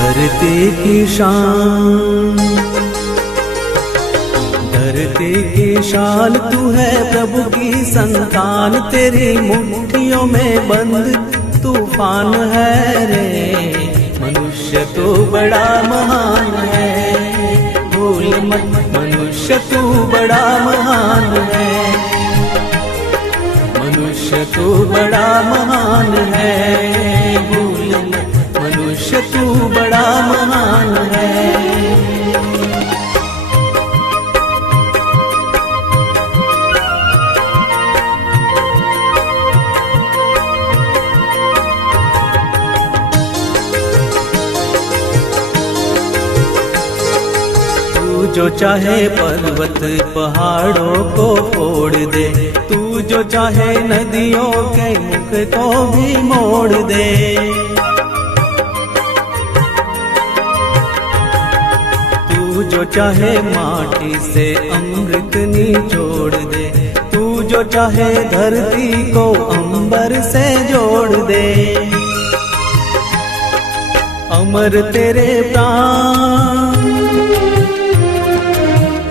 धरती की शान, धरती की शान तू है प्रभु की संतान, तेरी मुट्ठियों में बंद तूफान है रे। मनुष्य तो बड़ा महान है, भूल मत मनुष्य तू बड़ा महान है, मनुष्य तू बड़ा महान है, भूल मत मनुष्य तू बड़ा महान है। तू जो चाहे पर्वत पहाड़ों को फोड़ दे, तू जो चाहे नदियों के मुख को भी मोड़ दे। तू जो चाहे माटी से अमृत निचोड़ दे, तू जो चाहे धरती को अंबर से जोड़ दे। अमर तेरे प्राण,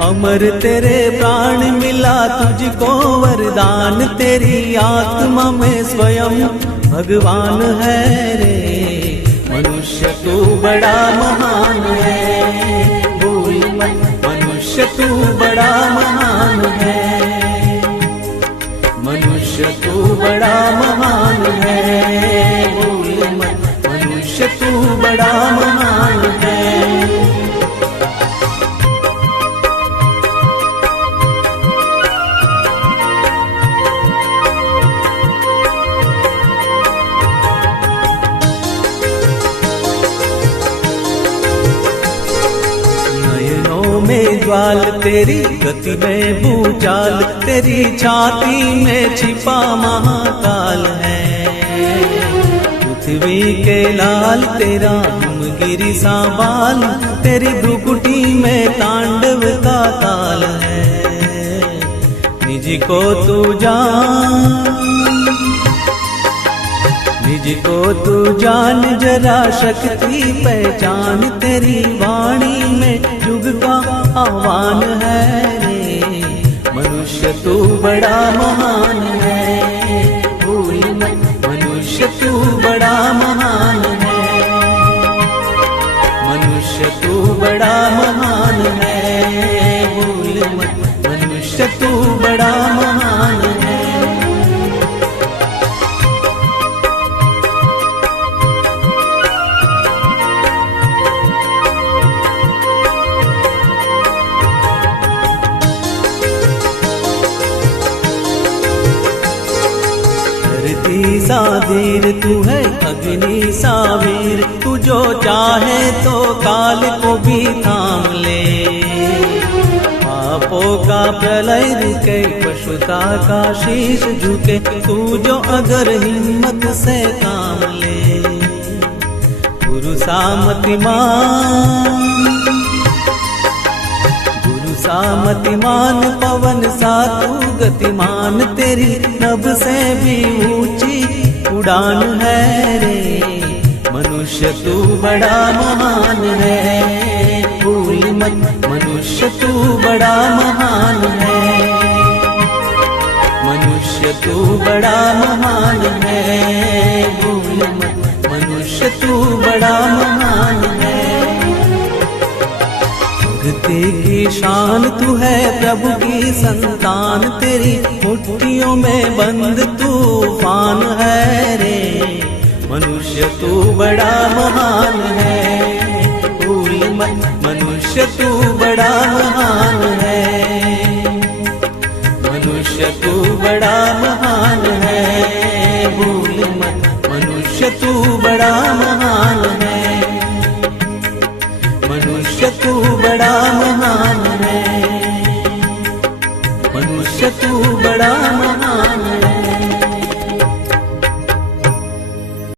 अमर तेरे प्राण मिला तुझको वरदान, तेरी आत्मा में स्वयं भगवान है रे। मनुष्य तू बड़ा महान है, भूल मत मनुष्य तू बड़ा महान है, मनुष्य तू बड़ा महान है, भूल मत मनुष्य तू बड़ा महान है। में ज्वाल तेरी गति में भूचाल, तेरी छाती में छिपा महाकाल है। पृथ्वी के लाल तेरा हिमगिरी सा बाल, तेरी भ्रुकुटी में तांडव का ताल है। निज को तू जान, निज को तू जान जरा शक्ति पहचान, तेरी वाणी में युग का आह्वान है रे। मनुष्य तू बड़ा महान है, भूल मत मनुष्य तू बड़ा महान है, मनुष्य तू बड़ा महान है, भूल मत मनुष्य तू बड़ा महान है। धरती सा धीर तू है अग्नि सा वीर, तू जो चाहे तो काल को भी थाम ले। पापों का प्रलय रुके, पशुता का शीश झुके, तू जो अगर हिम्मत से काम ले। गुरु सामतिमान, गुरु सामतिमान, पवन सा तू गतिमान, तेरी नभ से भी ऊंची उड़ान है रे। मनुष्य तू बड़ा महान है, भूल मत मनुष्य तू बड़ा महान है, मनुष्य तू बड़ा महान है, भूल मत मनुष्य तू बड़ा महान है। धरती की शान तू है प्रभु की संतान, तेरी मुट्ठियों में बंद तूफान है रे। मनुष्य तू बड़ा महान है, भूल मत मनुष्य तू बड़ा महान है, मनुष्य तू बड़ा महान है, भूल मत मनुष्य तू बड़ा महान है।